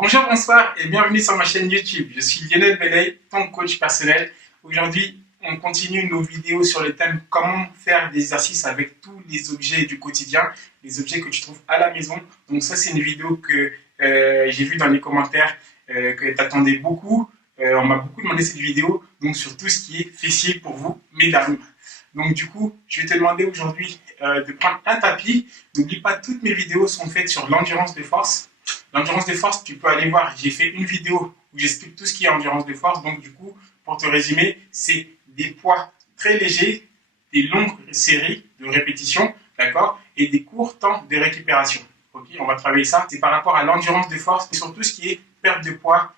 Bonjour, bonsoir et bienvenue sur ma chaîne YouTube. Je suis Lionel Belay, ton coach personnel. Aujourd'hui, on continue nos vidéos sur le thème comment faire des exercices avec tous les objets du quotidien, les objets que tu trouves à la maison. Donc ça, c'est une vidéo que j'ai vue dans les commentaires que tu attendais beaucoup. On m'a beaucoup demandé cette vidéo, donc sur tout ce qui est fessier pour vous, mesdames. Donc du coup, je vais te demander aujourd'hui de prendre un tapis. N'oublie pas, toutes mes vidéos sont faites sur l'endurance de force. L'endurance de force, tu peux aller voir, j'ai fait une vidéo où j'explique tout ce qui est endurance de force. Donc du coup, pour te résumer, c'est des poids très légers, des longues séries de répétitions, d'accord, et des courts temps de récupération. Ok, on va travailler ça. C'est par rapport à l'endurance de force et sur tout ce qui est perte de poids,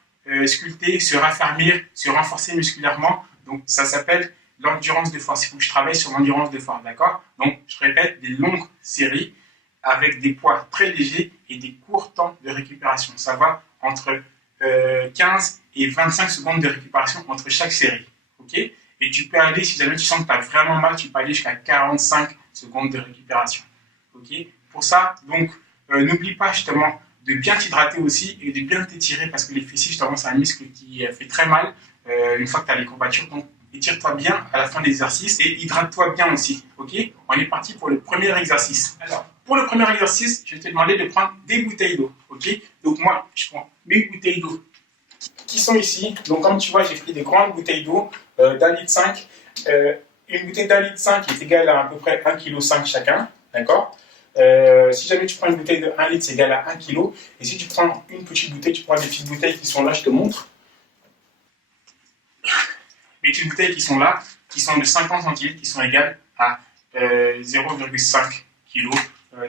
sculpter, se raffermir, se renforcer musculairement. Donc ça s'appelle l'endurance de force. Il faut que je travaille sur l'endurance de force, d'accord. Donc je répète, des longues séries avec des poids très légers et des courts temps de récupération. Ça va entre 15 et 25 secondes de récupération entre chaque série. Okay, et tu peux aller, si jamais tu sens que tu as vraiment mal, tu peux aller jusqu'à 45 secondes de récupération. Okay, pour ça, donc, n'oublie pas justement de bien t'hydrater aussi et de bien t'étirer parce que les fessiers, justement, c'est un muscle qui fait très mal une fois que tu as les courbatures. Donc, étire-toi bien à la fin de l'exercice et hydrate-toi bien aussi. Ok, on est parti pour le premier exercice. Alors, pour le premier exercice, je vais te demander de prendre des bouteilles d'eau. Ok, donc moi, je prends mes bouteilles d'eau qui sont ici. Donc, comme tu vois, j'ai pris des grandes bouteilles d'eau d'1,5 litre. Une bouteille d'1,5 litre est égale à peu près 1,5 kg chacun. D'accord. Si jamais tu prends une bouteille de 1 litre, c'est égal à 1 kg. Et si tu prends une petite bouteille, tu prends des petites bouteilles qui sont là, je te montre. Les petites bouteilles qui sont là, qui sont de 50 centilitres, qui sont égales à 0,5 kg.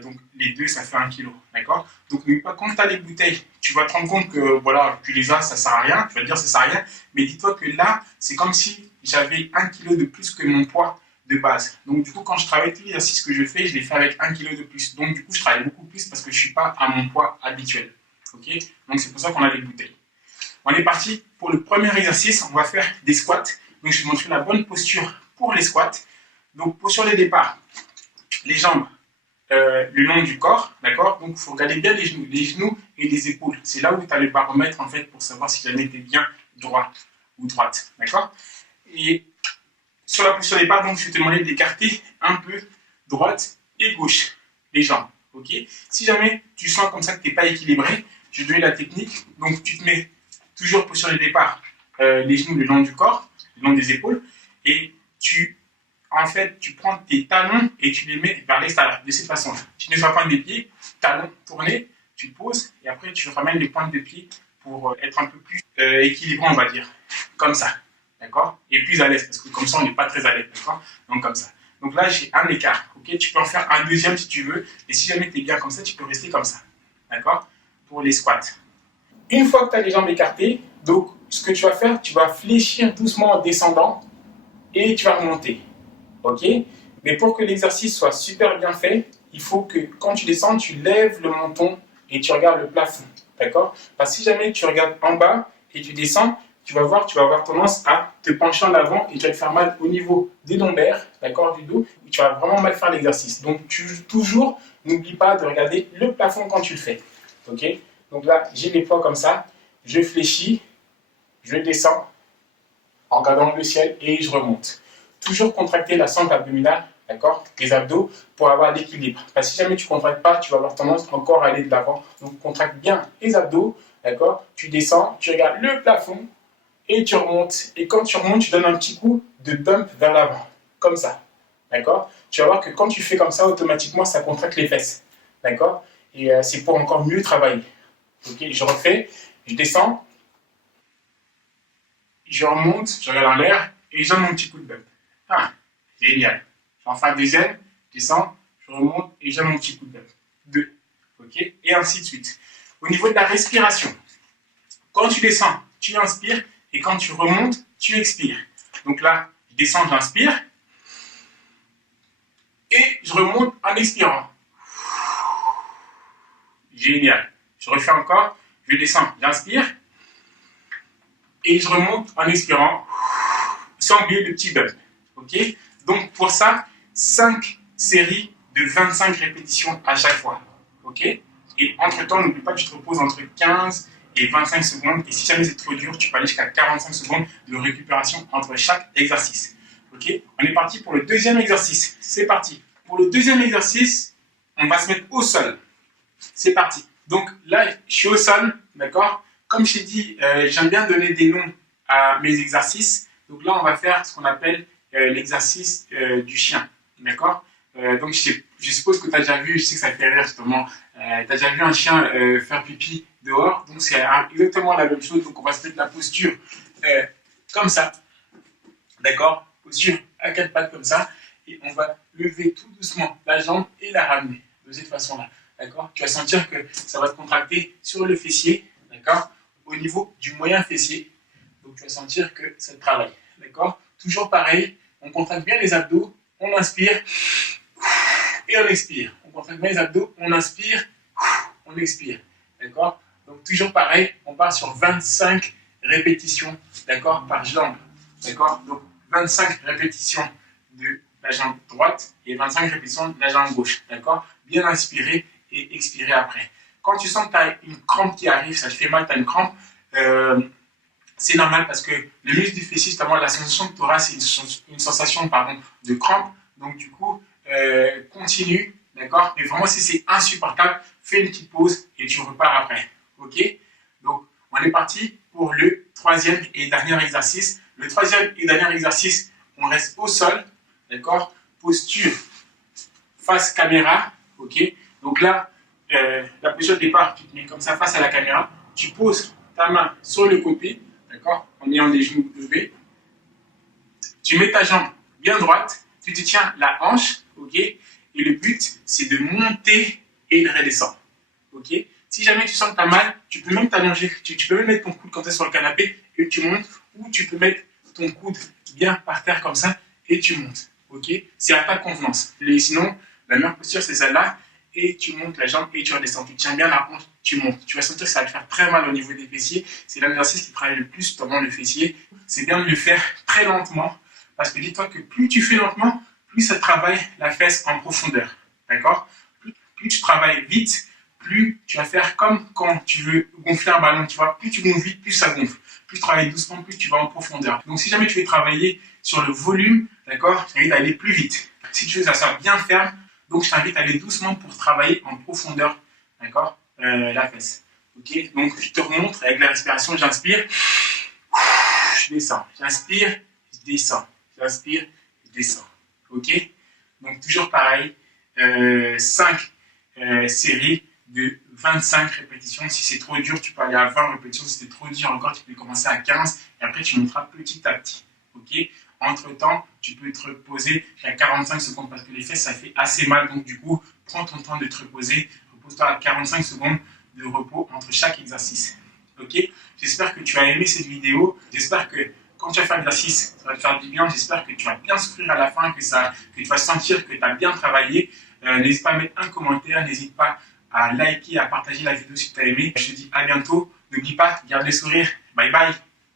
Donc les deux, ça fait 1 kg. D'accord. Donc quand tu as les bouteilles, tu vas te rendre compte que voilà, tu les as, ça ne sert à rien. Tu vas te dire ça ne sert à rien. Mais dis-toi que là, c'est comme si j'avais 1 kg de plus que mon poids de base. Donc du coup, quand je travaille tous les exercices que je fais, je les fais avec 1 kg de plus. Donc du coup, je travaille beaucoup plus parce que je ne suis pas à mon poids habituel. Ok. Donc c'est pour ça qu'on a les bouteilles. On est parti pour le premier exercice. On va faire des squats. Donc je vais te montrer la bonne posture pour les squats. Donc posture de départ, les jambes le long du corps, d'accord. Donc il faut regarder bien les genoux et les épaules. C'est là où tu as le baromètre en fait pour savoir si jamais tu es bien droit ou droite, d'accord. Et sur la posture de départ, donc je vais te demander d'écarter un peu droite et gauche les jambes, ok. Si jamais tu sens comme ça que tu n'es pas équilibré, je vais te donner la technique. Donc tu te mets toujours posture de départ, les genoux le long du corps, le long des épaules, et tu prends tes talons et tu les mets vers l'extérieur, de cette façon-là. Tu mets sur la pointe des pieds, talons tournés, tu poses, et après tu ramènes les pointes de pied pour être un peu plus équilibré, on va dire. Comme ça, d'accord. Et plus à l'aise, parce que comme ça, on n'est pas très à l'aise, d'accord. Donc comme ça. Donc là, j'ai un écart, ok. Tu peux en faire un deuxième si tu veux, et si jamais tu es bien comme ça, tu peux rester comme ça, d'accord, pour les squats. Une fois que tu as les jambes écartées, donc ce que tu vas faire, tu vas fléchir doucement en descendant, et tu vas remonter. Ok. Mais pour que l'exercice soit super bien fait, il faut que quand tu descends, tu lèves le menton et tu regardes le plafond. D'accord. Parce que si jamais tu regardes en bas et tu descends, tu vas avoir tendance à te pencher en avant et tu vas te faire mal au niveau des lombaires, d'accord, du dos, et tu vas vraiment mal faire l'exercice. Donc toujours, n'oublie pas de regarder le plafond quand tu le fais. Ok. Donc là, j'ai les poids comme ça, je fléchis, je descends en regardant le ciel et je remonte. Toujours contracter la sangle abdominale, d'accord, les abdos, pour avoir l'équilibre. Parce que si jamais tu ne contractes pas, tu vas avoir tendance encore à aller de l'avant. Donc contracte bien les abdos, d'accord, tu descends, tu regardes le plafond et tu remontes. Et quand tu remontes, tu donnes un petit coup de dump vers l'avant, comme ça, d'accord. Tu vas voir que quand tu fais comme ça, automatiquement, ça contracte les fesses, d'accord. Et c'est pour encore mieux travailler. Ok, je refais, je descends, je remonte, je regarde en l'air et je donne mon petit coup de dump. Ah, génial. J'en fais un deuxième, je descends, je remonte et j'ai mon petit coup de dump. 2. Ok. Et ainsi de suite. Au niveau de la respiration, quand tu descends, tu inspires et quand tu remontes, tu expires. Donc là, je descends, j'inspire et je remonte en expirant. Génial. Je refais encore, je descends, j'inspire et je remonte en expirant sans oublier le petit dump. Ok. Donc pour ça, 5 séries de 25 répétitions à chaque fois. Ok. Et entre-temps, n'oublie pas que tu te reposes entre 15 et 25 secondes. Et si jamais c'est trop dur, tu peux aller jusqu'à 45 secondes de récupération entre chaque exercice. Ok, on est parti pour le deuxième exercice. C'est parti. Pour le deuxième exercice, on va se mettre au sol. C'est parti. Donc là, je suis au sol, d'accord. Comme je t'ai dit, j'aime bien donner des noms à mes exercices. Donc là, on va faire ce qu'on appelle l'exercice du chien, d'accord. Donc je suppose que tu as déjà vu, je sais que ça fait rire justement, tu as déjà vu un chien faire pipi dehors. Donc c'est exactement la même chose. Donc on va se mettre la posture comme ça, d'accord. Posture à quatre pattes comme ça. Et on va lever tout doucement la jambe et la ramener de cette façon-là. D'accord. Tu vas sentir que ça va se contracter sur le fessier, d'accord, au niveau du moyen fessier. Donc tu vas sentir que ça travaille, d'accord. Toujours pareil, on contracte bien les abdos, on inspire et on expire. On contracte bien les abdos, on inspire, on expire, d'accord. Donc toujours pareil, on part sur 25 répétitions, d'accord, par jambe, d'accord. Donc 25 répétitions de la jambe droite et 25 répétitions de la jambe gauche, d'accord. Bien inspirer et expirer après. Quand tu sens que tu as une crampe qui arrive, ça te fait mal, tu as une crampe, c'est normal parce que le muscle du fessier, justement, la sensation que tu auras, c'est une sensation de crampe. Donc, du coup, continue, d'accord. Mais vraiment, si c'est insupportable, fais une petite pause et tu repars après. Ok. Donc, on est parti pour le troisième et dernier exercice. Le troisième et dernier exercice, on reste au sol, d'accord. Posture face caméra, ok. Donc là, la position de départ, tu te mets comme ça face à la caméra, tu poses ta main sur le côté, d'accord, en ayant les genoux levés, tu mets ta jambe bien droite, tu te tiens la hanche, ok, et le but, c'est de monter et de redescendre, ok. Si jamais tu sens que tu as mal, tu peux même t'allonger, tu peux même mettre ton coude quand tu es sur le canapé et tu montes, ou tu peux mettre ton coude bien par terre comme ça et tu montes, ok. C'est à ta convenance. Sinon, la meilleure posture, c'est celle-là, et tu montes la jambe et tu redescends. Tu tiens bien la hanche, tu montes. Tu vas sentir que ça va te faire très mal au niveau des fessiers. C'est l'exercice qui travaille le plus dans le fessier. C'est bien de le faire très lentement, parce que dis-toi que plus tu fais lentement, plus ça travaille la fesse en profondeur. D'accord. Plus tu travailles vite, plus tu vas faire comme quand tu veux gonfler un ballon. Tu vois, plus tu gonfles vite, plus ça gonfle. Plus tu travailles doucement, plus tu vas en profondeur. Donc si jamais tu veux travailler sur le volume, d'accord, je t'invite à aller plus vite. Si tu veux que ça soit bien ferme, donc je t'invite à aller doucement pour travailler en profondeur, d'accord, la fesse. Ok, donc je te remontre avec la respiration, j'inspire, je descends, j'inspire, je descends, j'inspire, je descends. Ok, donc toujours pareil, 5 séries de 25 répétitions. Si c'est trop dur, tu peux aller à 20 répétitions. Si c'est trop dur encore, tu peux commencer à 15 et après tu monteras petit à petit. Ok. Entre-temps, tu peux te reposer à 45 secondes parce que les fesses, ça fait assez mal. Donc du coup, prends ton temps de te reposer. Repose-toi à 45 secondes de repos entre chaque exercice. Ok. J'espère que tu as aimé cette vidéo. J'espère que quand tu vas faire l'exercice, ça va te faire du bien. J'espère que tu vas bien souffrir à la fin, que tu vas sentir que tu as bien travaillé. N'hésite pas à mettre un commentaire. N'hésite pas à liker, à partager la vidéo si tu as aimé. Je te dis à bientôt. N'oublie pas, garde le sourire. Bye bye.